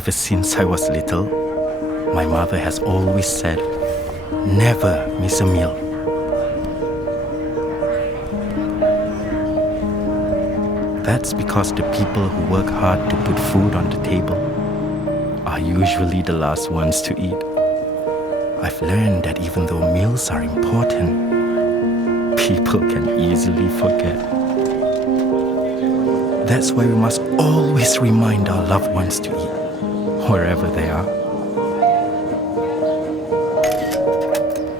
Ever since I was little, my mother has always said, never miss a meal. That's because the people who work hard to put food on the table are usually the last ones to eat. I've learned that even though meals are important, people can easily forget. That's why we must always remind our loved ones to eat, wherever they are.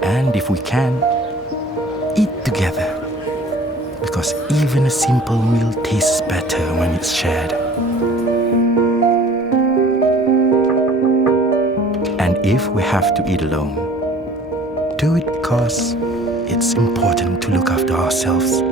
And if we can, eat together. Because even a simple meal tastes better when it's shared. And if we have to eat alone, do it because it's important to look after ourselves.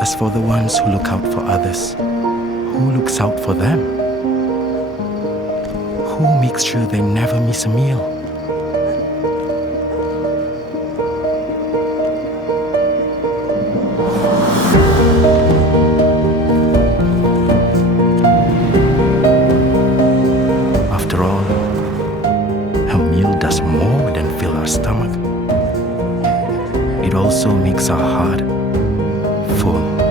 As for the ones who look out for others, who looks out for them? Who makes sure they never miss a meal? After all, a meal does more than fill our stomach. It also makes our heart full.